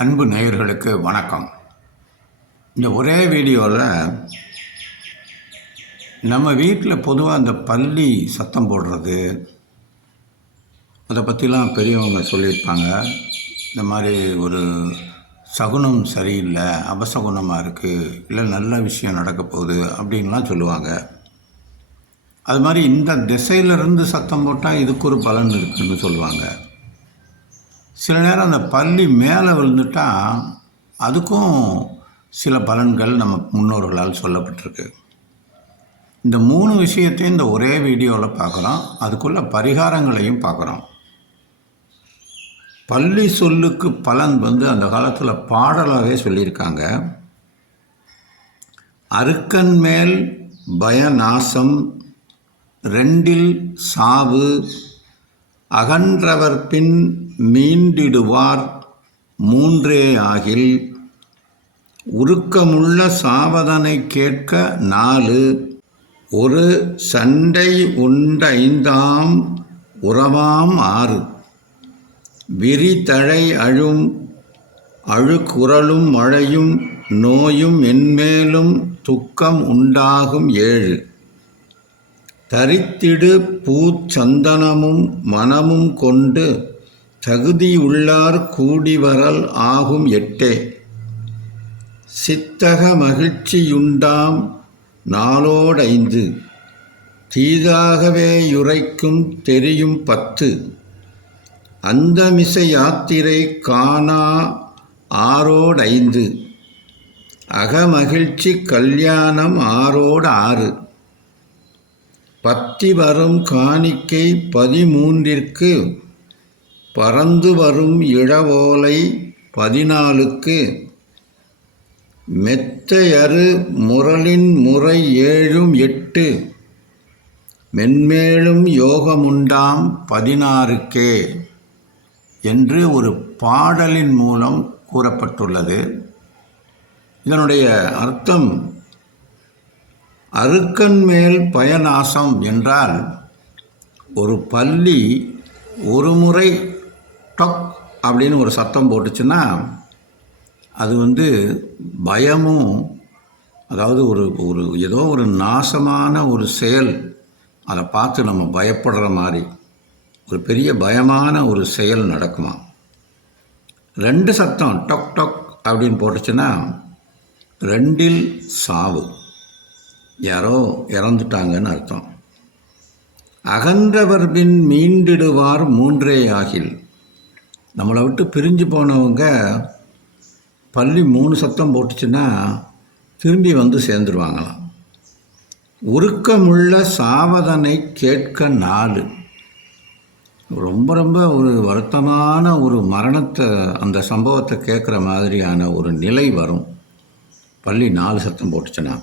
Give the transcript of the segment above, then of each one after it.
அன்பு நேயர்களுக்கு வணக்கம். இந்த ஒரே வீடியோவில் நம்ம வீட்டில் பொதுவாக அந்த பள்ளி சத்தம் போடுறது அதை பற்றிலாம் பெரியவங்க சொல்லியிருப்பாங்க. இந்த மாதிரி ஒரு சகுனம் சரியில்லை அபசகுனமாக இருக்குது இல்லை நல்ல விஷயம் நடக்க போகுது அப்படின்லாம் சொல்லுவாங்க. அது மாதிரி இந்த திசையிலிருந்து சத்தம் போட்டால் இதுக்கு ஒரு பலன் இருக்குதுன்னு சொல்லுவாங்க. சில நேரம் அந்த பள்ளி மேலே விழுந்துட்டால் அதுக்கும் சில பலன்கள் நம்ம முன்னோர்களால் சொல்லப்பட்டிருக்கு. இந்த மூணு விஷயத்தையும் இந்த ஒரே வீடியோவில் பார்க்குறோம். அதுக்குள்ள பரிகாரங்களையும் பார்க்குறோம். பள்ளி சொல்லுக்கு பலன் வந்து அந்த காலத்தில் பாடலாகவே சொல்லியிருக்காங்க. அருக்கன் மேல் பயநாசம் ரெண்டில் சாவு அகன்றவர் பின் மீண்டிடுவார் மூன்றே ஆகில். உருக்கமுள்ள சாவதனை கேட்க நாலு. ஒரு சண்டை உண்டைந்தாம் உறவாம் ஆறு. விரிதழை அழும் அழுக்குரலும் மழையும் நோயும் மென்மேலும் துக்கம் உண்டாகும் ஏழு. தரித்திடு பூச்சந்தனமும் மனமும் கொண்டு தகுதியுள்ளார் கூடிவரல் ஆகும் எட்டே. சித்தக மகிழ்ச்சியுண்டாம் நாளோடைந்து தீதாகவே யுரைக்கும் தெரியும் பத்து. அந்தமிசை யாத்திரை காணா ஆரோடைந்து அகமகிழ்ச்சி கல்யாணம் ஆரோடு ஆறு பத்தி வரும் காணிக்கை பதிமூன்றிற்கு பறந்து வரும் இளவோலை பதினாலுக்கு. மெத்தையரு முரளின் முறை ஏழும் எட்டு. மென்மேலும் யோகமுண்டாம் பதினாறுக்கே என்று ஒரு பாடலின் மூலம் கூறப்பட்டுள்ளது. இதனுடைய அர்த்தம் அருக்கன் மேல் பயனாசம் என்றால் ஒரு பள்ளி ஒரு முறை டொக் அப்படின்னு ஒரு சத்தம் போட்டுச்சுன்னா அது வந்து பயமும் அதாவது ஒரு ஒரு ஏதோ ஒரு நாசமான ஒரு செயல் அதை பார்த்து நம்ம பயப்படுற மாதிரி ஒரு பெரிய பயமான ஒரு செயல் நடக்குமா? ரெண்டு சத்தம் டொக் டொக் அப்படின்னு போட்டுச்சுன்னா ரெண்டில் சாவு. யாரோ இறந்துட்டாங்கன்னு அர்த்தம். அகன்றவர் பின் மீண்டிடுவார் மூன்றே ஆகில். நம்மளை விட்டு பிரிஞ்சு போனவங்க பள்ளி மூணு சத்தம் போட்டுச்சுன்னா திரும்பி வந்து சேர்ந்துருவாங்களாம். உருக்கமுள்ள சாவதனை கேட்க நாலு. ரொம்ப ரொம்ப ஒரு வருத்தமான ஒரு மரணத்தை அந்த சம்பவத்தை கேட்குற மாதிரியான ஒரு நிலை வரும். பள்ளி நாலு சத்தம் போட்டுச்சுன்னா.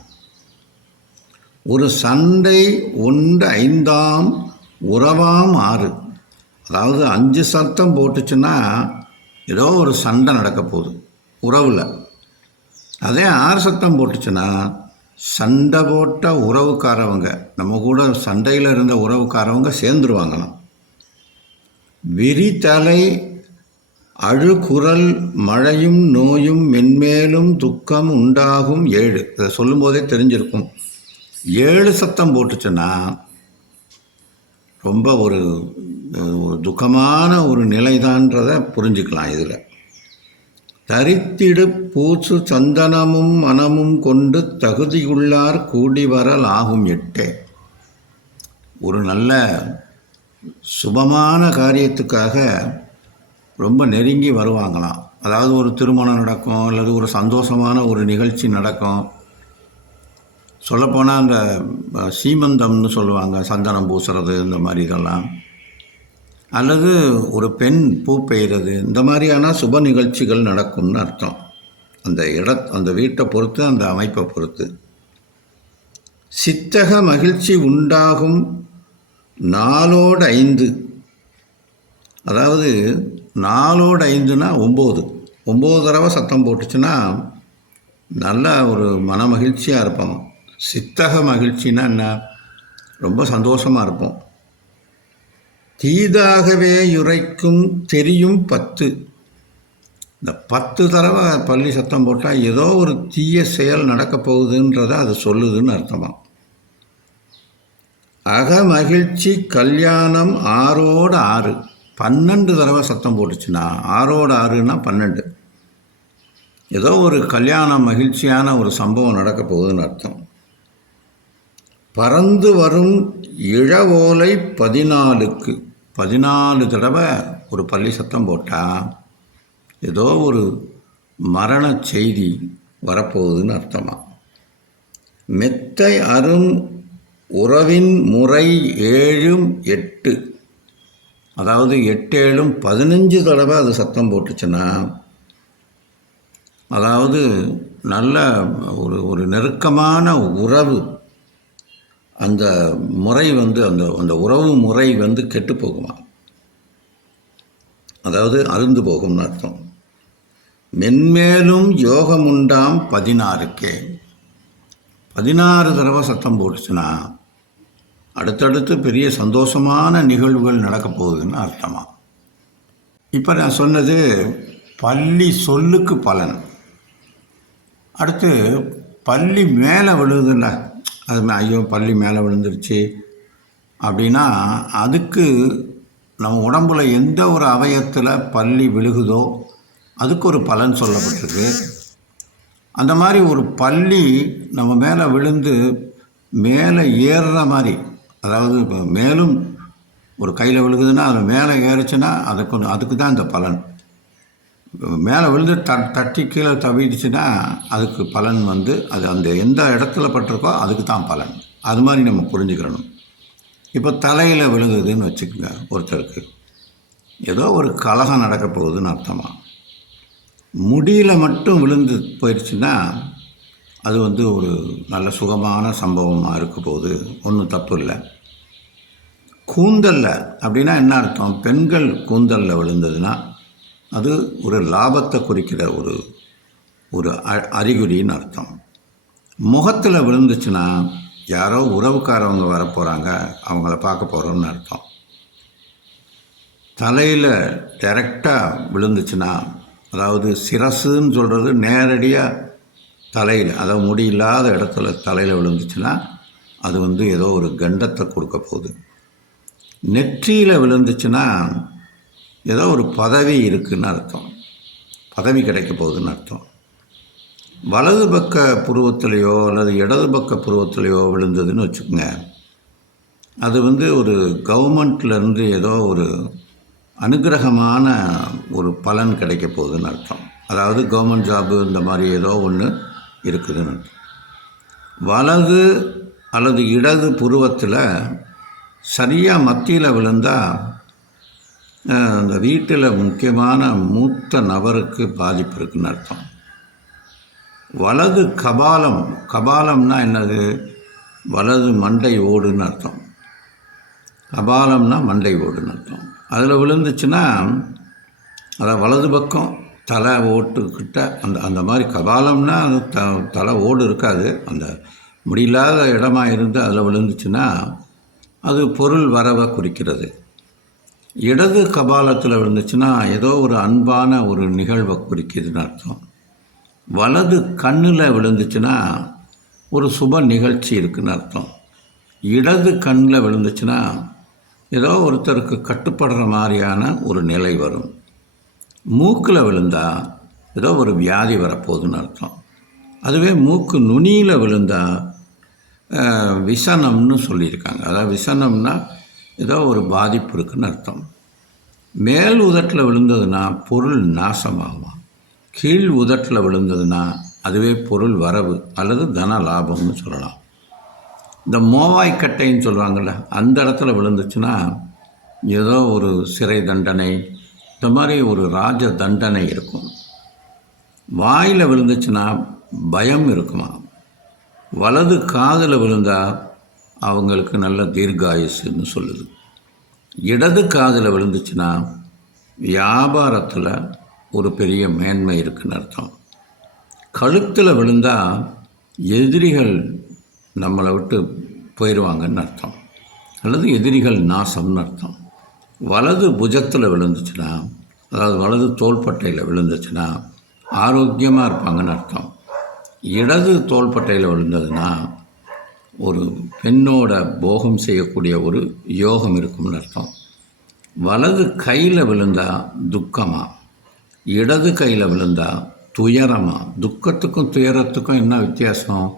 ஒரு சண்டை ஒன்று ஐந்தாம் உறவாம் ஆறு. அதாவது அஞ்சு சத்தம் போட்டுச்சுன்னா ஏதோ ஒரு சண்டை நடக்க போகுது உறவில். அதே ஆறு சத்தம் போட்டுச்சுன்னா சண்டை போட்ட உறவுக்காரவங்க நம்ம கூட சண்டையில் இருந்த உறவுக்காரவங்க சேர்ந்துருவாங்களாம். விரிதலை அழுகுரல் மழையும் நோயும் மென்மேலும் துக்கம் உண்டாகும். ஏழு. இதை சொல்லும்போதே தெரிஞ்சிருக்கும். ஏழு சத்தம் போட்டுச்சுன்னா ரொம்ப ஒரு ஒரு துக்கமான ஒரு நிலைதான்றதை புரிஞ்சுக்கலாம் இதில். தரித்திடு பூச்சு சந்தனமும் மனமும் கொண்டு தகுதியுள்ளார் கூடி வரல் ஆகும் எட்டே. ஒரு நல்ல சுபமான காரியத்துக்காக ரொம்ப நெருங்கி வருவாங்களாம். அதாவது ஒரு திருமணம் நடக்கும் அல்லது ஒரு சந்தோஷமான ஒரு நிகழ்ச்சி நடக்கும். சொல்லப்போனால் அந்த சீமந்தம்னு சொல்லுவாங்க சந்தனம் பூசுறது இந்த மாதிரி இதெல்லாம். அல்லது ஒரு பெண் பூ பெய்கிறது இந்த மாதிரியான சுப நிகழ்ச்சிகள் நடக்கும்னு அர்த்தம். அந்த இட அந்த வீட்டை பொறுத்து அந்த அமைப்பை பொறுத்து. சித்தக மகிழ்ச்சி உண்டாகும் நாலோடு ஐந்து. அதாவது நாலோடு ஐந்துனா ஒம்பது. ஒம்பது தடவை சத்தம் போட்டுச்சுன்னா நல்ல ஒரு மன மகிழ்ச்சியாக இருப்பாங்க. சித்தக மகிழ்ச்சின்னா என்ன? ரொம்ப சந்தோஷமாக இருப்போம். தீதாகவே யுரைக்கும் தெரியும் பத்து. இந்த பத்து தடவை பள்ளி சத்தம் போட்டால் ஏதோ ஒரு தீய செயல் நடக்க போகுதுன்றதை அது சொல்லுதுன்னு அர்த்தமாக அக மகிழ்ச்சி கல்யாணம் ஆறோடு ஆறு. பன்னெண்டு தடவை சத்தம் போட்டுச்சுன்னா ஆறோடு ஆறுன்னா பன்னெண்டு. ஏதோ ஒரு கல்யாணம் மகிழ்ச்சியான ஒரு சம்பவம் நடக்க போகுதுன்னு அர்த்தம். பறந்து வரும் இழவோலை பதினாலுக்கு. பதினாலு தடவை ஒரு பள்ளி சத்தம் போட்டால் ஏதோ ஒரு மரண செய்தி வரப்போகுதுன்னு அர்த்தமா? மெத்தை அரும் உறவின் முறை ஏழும் எட்டு. அதாவது எட்டேழும் பதினஞ்சு தடவை அது சத்தம் போட்டுச்சுன்னா அதாவது நல்ல ஒரு ஒரு நெருக்கமான உறவு அந்த முறை வந்து அந்த அந்த உறவு முறை வந்து கெட்டு போகுமா? அதாவது அருந்து போகும்னு அர்த்தம். மென்மேலும் யோகம் உண்டாம் பதினாறுக்கே. பதினாறு தடவை சத்தம் போட்டுச்சுன்னா அடுத்தடுத்து பெரிய சந்தோஷமான நிகழ்வுகள் நடக்க போகுதுன்னு அர்த்தமா? இப்போ நான் சொன்னது பள்ளி சொல்லுக்கு பலன். அடுத்து பள்ளி மேலே விழுதுல்ல. அது ஐயோ பள்ளி மேலே விழுந்துருச்சு அப்படின்னா அதுக்கு நம்ம உடம்புல எந்த ஒரு அவயத்தில் பள்ளி விழுகுதோ அதுக்கு ஒரு பலன் சொல்லப்பட்டிருக்கு. அந்த மாதிரி ஒரு பள்ளி நம்ம மேலே விழுந்து மேலே ஏறுற மாதிரி அதாவது இப்போ மேலும் ஒரு கையில் விழுகுதுன்னா அது மேலே ஏறுச்சுன்னா அதுக்கு ஒன்று அதுக்கு தான் இந்த பலன். மேலே விழுந்து த தட்டி கீழே தவிடுச்சுன்னா அதுக்கு பலன் வந்து அது அந்த எந்த இடத்துல பட்டிருக்கோ அதுக்கு தான் பலன். அது மாதிரி நம்ம புரிஞ்சுக்கிறணும். இப்போ தலையில் விழுகுதுன்னு வச்சுக்கோங்க ஒருத்தருக்கு. ஏதோ ஒரு கலகம் நடக்க போகுதுன்னு அர்த்தமாக முடியில் மட்டும் விழுந்து போயிடுச்சுன்னா அது வந்து ஒரு நல்ல சுகமான சம்பவமாக இருக்க போகுது. ஒன்றும் தப்பு இல்லை. கூந்தலில் அப்படின்னா என்ன அர்த்தம்? பெண்கள் கூந்தலில் விழுந்ததுன்னா அது ஒரு லாபத்தை குறிக்கிற ஒரு ஒரு அ- அறிகுறின்னு அர்த்தம். முகத்தில் விழுந்துச்சுன்னா யாரோ உறவுக்காரவங்க வரப்போகிறாங்க அவங்கள பார்க்க போகிறோம்னு அர்த்தம். தலையில் டைரெக்டாக விழுந்துச்சுன்னா அதாவது சிரசுன்னு சொல்கிறது நேரடியாக தலையில் அதாவது முடி இல்லாத இடத்துல தலையில் விழுந்துச்சுன்னா அது வந்து ஏதோ ஒரு கண்டத்தை கொடுக்க போகுது. நெற்றியில் விழுந்துச்சுன்னா ஏதோ ஒரு பதவி இருக்குதுன்னு அர்த்தம். பதவி கிடைக்க போகுதுன்னு அர்த்தம். வலது பக்க புருவத்திலையோ அல்லது இடது பக்க புருவத்திலையோ விழுந்ததுன்னு வச்சுக்கோங்க. அது வந்து ஒரு கவர்மெண்ட்லேருந்து ஏதோ ஒரு அனுகிரகமான ஒரு பலன் கிடைக்க போகுதுன்னு அர்த்தம். அதாவது கவர்மெண்ட் ஜாபு இந்த மாதிரி ஏதோ ஒன்று இருக்குதுன்னு அர்த்தம். வலது அல்லது இடது புருவத்தில் சரியாக மத்தியில் விழுந்தால் அந்த வீட்டில் முக்கியமான மூத்த நபருக்கு பாதிப்பு இருக்குன்னு அர்த்தம். வலது கபாலம் கபாலம்னா என்னது? வலது மண்டை ஓடுன்னு அர்த்தம். கபாலம்னா மண்டை ஓடுன்னு அர்த்தம். அதில் விழுந்துச்சுன்னா அதை வலது பக்கம் தலை ஓட்டுக்கிட்ட அந்த அந்த மாதிரி கபாலம்னா அது த தலை ஓடு இருக்காது. அந்த முடியில்லாத இடமா இருந்து அதில் விழுந்துச்சுன்னா அது பொருள் வரவை குறிக்கிறது. இடது கபாலத்தில் விழுந்துச்சுன்னா ஏதோ ஒரு அன்பான ஒரு நிகழ்வை குறிக்கிதுன்னு அர்த்தம். வலது கண்ணில் விழுந்துச்சுன்னா ஒரு சுப நிகழ்ச்சி இருக்குன்னு அர்த்தம். இடது கண்ணில் விழுந்துச்சுன்னா ஏதோ ஒருத்தருக்கு கட்டுப்படுற மாதிரியான ஒரு நிலை வரும். மூக்கில் விழுந்தா ஏதோ ஒரு வியாதி வரப்போகுதுன்னு அர்த்தம். அதுவே மூக்கு நுனியில் விழுந்தா விசனம்னு சொல்லியிருக்காங்க. அதாவது விசனம்னா ஏதோ ஒரு பாதிப்பு இருக்குன்னு அர்த்தம். மேல் உதட்டில் விழுந்ததுன்னா பொருள் நாசமாகுமா கீழ் உதட்டில் விழுந்ததுன்னா அதுவே பொருள் வரவு அல்லது தன லாபம்னு சொல்லலாம். இந்த மோவாய்க்கட்டைன்னு சொல்லுவாங்கள்ல அந்த இடத்துல விழுந்துச்சுன்னா ஏதோ ஒரு சிறை தண்டனை இந்த மாதிரி ஒரு ராஜ தண்டனை இருக்கும். வாயில் விழுந்துச்சுன்னா பயம் இருக்குமா வலது காதில் விழுந்தால் அவங்களுக்கு நல்ல தீர்காயுசுன்னு சொல்லுது. இடது காதில் விழுந்துச்சுன்னா வியாபாரத்தில் ஒரு பெரிய மேன்மை இருக்குன்னு அர்த்தம். கழுத்தில் விழுந்தால் எதிரிகள் நம்மளை விட்டு போயிடுவாங்கன்னு அர்த்தம். அல்லது எதிரிகள் நாசம்னு அர்த்தம். வலது புஜத்தில் விழுந்துச்சுன்னா அதாவது வலது தோள்பட்டையில் விழுந்துச்சுன்னா ஆரோக்கியமாக இருப்பாங்கன்னு அர்த்தம். இடது தோள்பட்டையில் விழுந்ததுன்னா ஒரு பெண்ணோட போகம் செய்யக்கூடிய ஒரு யோகம் இருக்கும்னு அர்த்தம். வலது கையில் விழுந்தால் துக்கமாக இடது கையில் விழுந்தால் துயரமாக துக்கத்துக்கும் துயரத்துக்கும் என்ன வித்தியாசம்?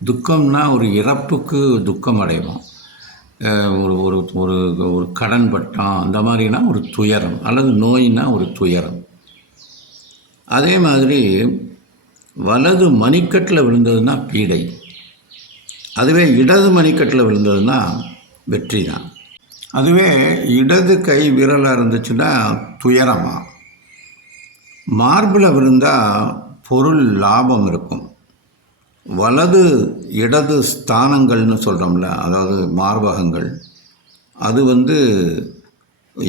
துக்கம்னா ஒரு இறப்புக்கு துக்கம் அடைவோம். ஒரு ஒரு ஒரு ஒரு கடன் பட்டம் அந்த மாதிரினா ஒரு துயரம் அல்லது நோயினா ஒரு துயரம். அதே மாதிரி வலது மணிக்கட்டில் விழுந்ததுன்னா பீடை. அதுவே இடது மணிக்கட்டில் விழுந்ததுன்னா வெற்றி தான். அதுவே இடது கை விரலாக இருந்துச்சுன்னா துயரமாக மார்பில் விழுந்தால் பொருள் லாபம் இருக்கும். வலது இடது ஸ்தானங்கள்னு சொல்கிறோம்ல அதாவது மார்பகங்கள் அது வந்து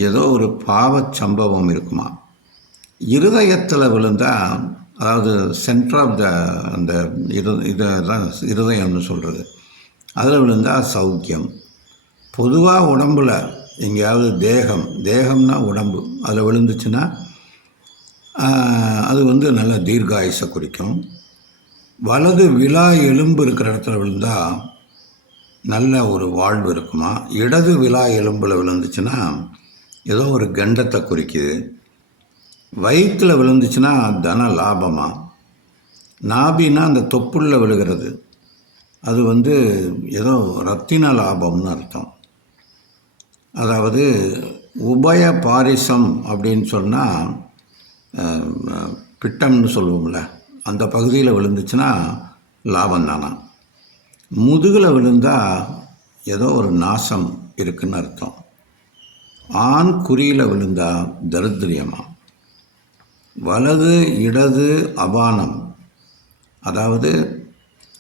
ஏதோ ஒரு பாவச் சம்பவம் இருக்குமா. இருதயத்தில் விழுந்தால் அதாவது சென்டர் ஆஃப் த அந்த இரு இதை தான் இருதயம்னு சொல்கிறது அதில் விழுந்தால் சௌக்கியம். பொதுவாக உடம்புல எங்கேயாவது தேகம் தேகம்னா உடம்பு. அதில் விழுந்துச்சுன்னா அது வந்து நல்ல தீர்காயுசை குறிக்கும். வலது விழா எலும்பு இருக்கிற இடத்துல விழுந்தால் நல்ல ஒரு வாழ்வு இருக்குமா? இடது விழா எலும்பில் விழுந்துச்சுன்னா ஏதோ ஒரு கண்டத்தை குறிக்குது. வயிற்றில் விழுந்துச்சுன்னா தன லாபமாக நாபின்னா அந்த தொப்புள்ள விழுகிறது. அது வந்து ஏதோ ரத்தின லாபம்னு அர்த்தம். அதாவது உபய பாரிசம் அப்படின்னு சொன்னால் பிட்டம்னு சொல்லுவோம்ல அந்த பகுதியில் விழுந்துச்சுன்னா லாபம் தானா? முதுகில் விழுந்தால் ஏதோ ஒரு நாசம் இருக்குன்னு அர்த்தம். ஆண் குறியில் விழுந்தால் தரித்திரியமா? வலது இடது அபானம். அதாவது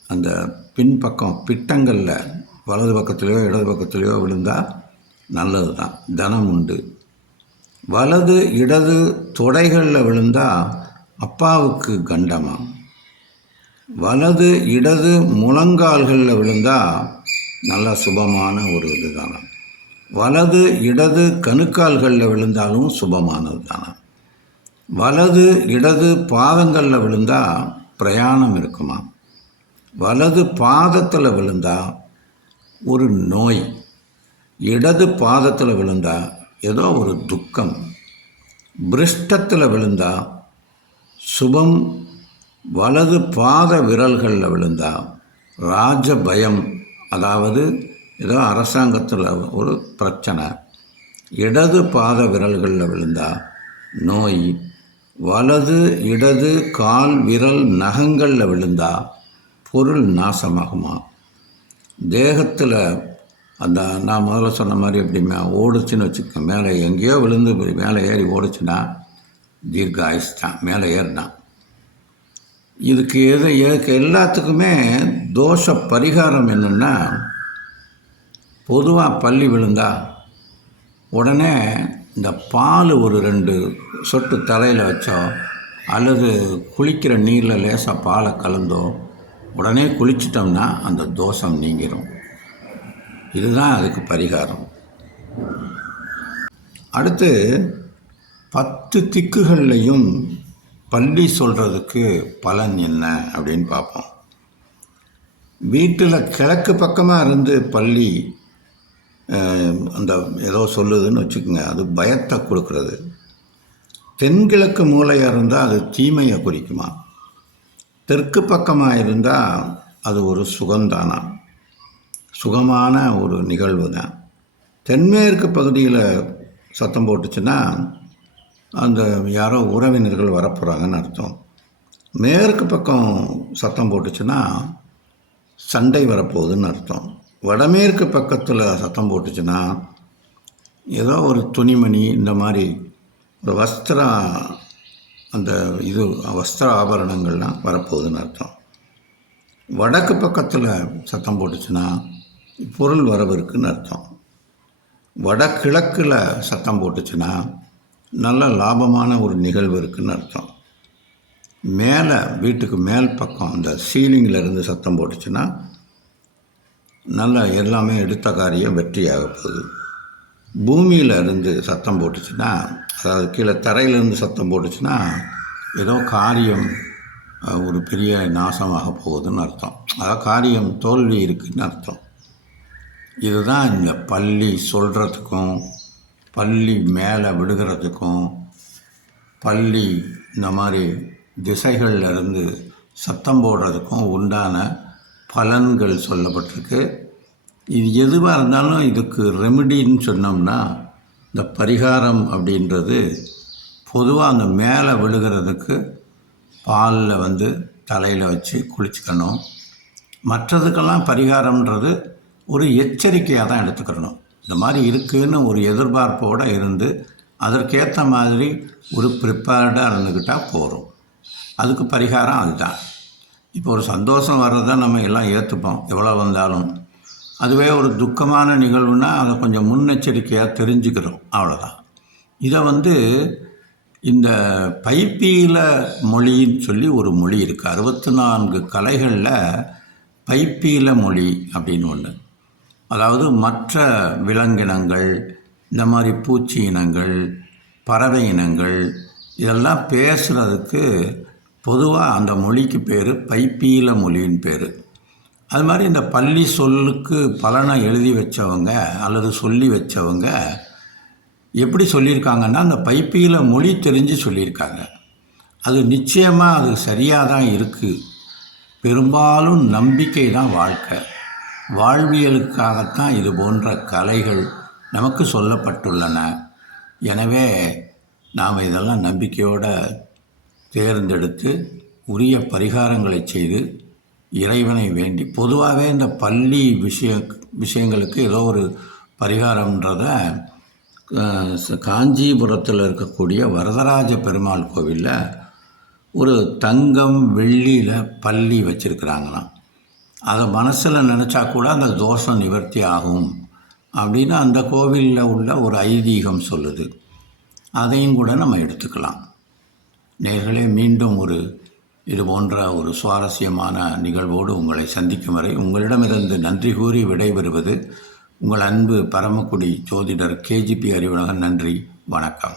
அந்த பின்பக்கம் பிட்டங்களில் வலது பக்கத்துலேயோ இடது பக்கத்துலேயோ விழுந்தால் நல்லது தான் தனம் உண்டு. வலது இடது தொடைகளில் விழுந்தால் அப்பாவுக்கு கண்டமாம். வலது இடது முழங்கால்களில் விழுந்தால் நல்ல சுபமான ஒரு இது தானே வலது இடது கணுக்கால்களில் விழுந்தாலும் சுபமானது தானே வலது இடது பாதங்களில் விழுந்தால் பிரயாணம் இருக்குமா வலது பாதத்தில் விழுந்தா ஒரு நோய் இடது பாதத்தில் விழுந்தா ஏதோ ஒரு துக்கம் பிருஷ்டத்தில் விழுந்தா சுபம் வலது பாத விரல்களில் விழுந்தா ராஜ பயம் அதாவது ஏதோ அரசாங்கத்தில் ஒரு பிரச்சனை. இடது பாத விரல்களில் விழுந்தா நோய் வலது இடது கால் விரல் நகங்களில் விழுந்தா பொருள் நாசமாகுமா? தேகத்தில் அந்த நான் முதல்ல சொன்ன மாதிரி எப்படி மே ஓடுச்சுன்னு வச்சுக்கேன் மேலே எங்கேயோ விழுந்து மேலே ஏறி ஓடுச்சுன்னா தீர்க்க ஆயுஸ் தான் மேலே ஏறினான் இதுக்கு எது எதுக்கு எல்லாத்துக்குமே தோஷ பரிகாரம் என்னென்னா பொதுவாக பள்ளி விழுந்தா உடனே இந்த பால் ஒரு ரெண்டு சொட்டு தலையில் வச்சோ அல்லது குளிக்கிற நீரில் லேசாக பாலை கலந்தோ உடனே குளிச்சிட்டோம்னா அந்த தோஷம் நீங்கிரும். இதுதான் அதுக்கு பரிகாரம். அடுத்து பத்து திக்குகள்லையும் பள்ளி சொல்கிறதுக்கு பலன் என்ன அப்படின்னு பார்ப்போம். வீட்டில் கிழக்கு பக்கமாக இருந்து பள்ளி அந்த ஏதோ சொல்லுதுன்னு வச்சுக்கோங்க அது பயத்தை கொடுக்குறது. தென்கிழக்கு மூலையாக இருந்தால் அது தீமையை குறிக்குமா? தெற்கு பக்கமாக இருந்தால் அது ஒரு சுகந்தானா சுகமான ஒரு நிகழ்வு தான் தென்மேற்கு பகுதியில் சத்தம் போட்டுச்சுன்னா அந்த யாரோ உறவினர்கள் வரப்போகிறாங்கன்னு அர்த்தம். மேற்கு பக்கம் சத்தம் போட்டுச்சுன்னா சண்டை வரப்போகுதுன்னு அர்த்தம். வடமேற்கு பக்கத்தில் சத்தம் போட்டுச்சுன்னா ஏதோ ஒரு துணிமணி இந்த மாதிரி ஒரு வஸ்திர அந்த இது வஸ்திர ஆபரணங்கள்லாம் வரப்போகுதுன்னு அர்த்தம். வடக்கு பக்கத்தில் சத்தம் போட்டுச்சுன்னா பொருள் வரவிருக்குன்னு அர்த்தம். வடகிழக்கில் சத்தம் போட்டுச்சுன்னா நல்ல லாபமான ஒரு நிகழ்வு இருக்குன்னு அர்த்தம். மேலே வீட்டுக்கு மேல் பக்கம் அந்த சீலிங்கில் இருந்து சத்தம் போட்டுச்சுன்னா நல்லா எல்லாமே எடுத்த காரியம் வெற்றியாக போகுது. பூமியில் இருந்து சத்தம் போட்டுச்சுன்னா அதாவது கீழே தரையிலேருந்து சத்தம் போட்டுச்சுன்னா ஏதோ காரியம் ஒரு பெரிய நாசமாக போகுதுன்னு அர்த்தம். அதாவது காரியம் தோல்வி இருக்குதுன்னு அர்த்தம். இதுதான் இந்த பள்ளி சொல்கிறதுக்கும் பள்ளி மேலே விடுகிறதுக்கும் பள்ளி இந்த மாதிரி திசைகளில் இருந்து சத்தம் போடுறதுக்கும் உண்டான பலன்கள் சொல்லப்பட்டிருக்கு. இது எதுவாக இருந்தாலும் இதுக்கு ரெமிடின்னு சொன்னோம்னா இந்த பரிகாரம் அப்படின்றது பொதுவாக அந்த மேலே விழுகிறதுக்கு பாலில் வந்து தலையில் வச்சு குளிச்சுக்கணும். மற்றதுக்கெல்லாம் பரிகாரம்ன்றது ஒரு எச்சரிக்கையாக தான் எடுத்துக்கிறணும் இந்த மாதிரி இருக்குன்னு ஒரு எதிர்பார்ப்போடு இருந்து அதற்கேற்ற மாதிரி ஒரு ப்ரிப்பேர்டாக இருந்துக்கிட்டால் போகிறோம் அதுக்கு பரிகாரம் அதுதான். இப்போ ஒரு சந்தோஷம் வர்றதை நம்ம எல்லாம் ஏற்றுப்போம் எவ்வளோ வந்தாலும் அதுவே ஒரு துக்கமான நிகழ்வுனா அதை கொஞ்சம் முன்னெச்சரிக்கையாக தெரிஞ்சுக்கிறோம். அவ்வளோதான் இதை வந்து இந்த பைப்பீல மொழின்னு சொல்லி ஒரு மொழி இருக்குது அறுபத்தி நான்கு கலைகளில் பைப்பீல மொழி அப்படின்னு ஒன்று அதாவது மற்ற விலங்கினங்கள் இந்த மாதிரி பூச்சி இனங்கள் பறவை இனங்கள் இதெல்லாம் பேசுகிறதுக்கு பொதுவாக அந்த மொழிக்கு பேர் பைப்பீல மொழின்னு பேர். அது மாதிரி இந்த பள்ளி சொல்லுக்கு பலனை எழுதி வச்சவங்க அல்லது சொல்லி வச்சவங்க எப்படி சொல்லியிருக்காங்கன்னா அந்த பைப்பியில் மொழி தெரிஞ்சு சொல்லியிருக்காங்க. அது நிச்சயமாக அது சரியாக தான் இருக்குது பெரும்பாலும் நம்பிக்கை தான் வாழ்க்கை. வாழ்வியலுக்காகத்தான் இது போன்ற கலைகள் நமக்கு சொல்லப்பட்டுள்ளன. எனவே நாம் இதெல்லாம் நம்பிக்கையோடு தேர்ந்தெடுத்து உரிய பரிகாரங்களை செய்து இறைவனை வேண்டி. பொதுவாகவே இந்த பள்ளி விஷய விஷயங்களுக்கு ஏதோ ஒரு பரிகாரம்ன்றத காஞ்சிபுரத்தில் இருக்கக்கூடிய வரதராஜ பெருமாள் கோவிலில் ஒரு தங்கம் வெள்ளியில் பள்ளி வச்சுருக்கிறாங்களாம். அதை மனசில் நினச்சா கூட அந்த தோஷம் நிவர்த்தி ஆகும் அப்படின்னு அந்த கோவிலில் உள்ள ஒரு ஐதீகம் சொல்லுது. அதையும் கூட நம்ம எடுத்துக்கலாம். நேர்களே மீண்டும் ஒரு இது போன்ற ஒரு சுவாரஸ்யமான நிகழ்வோடு உங்களை சந்திக்கும் வரை உங்களிடமிருந்து நன்றி கூறி விடைபெறுவது உங்கள் அன்பு பரமக்குடி ஜோதிடர் கேஜிபி அறிவுலகன் நன்றி. வணக்கம்.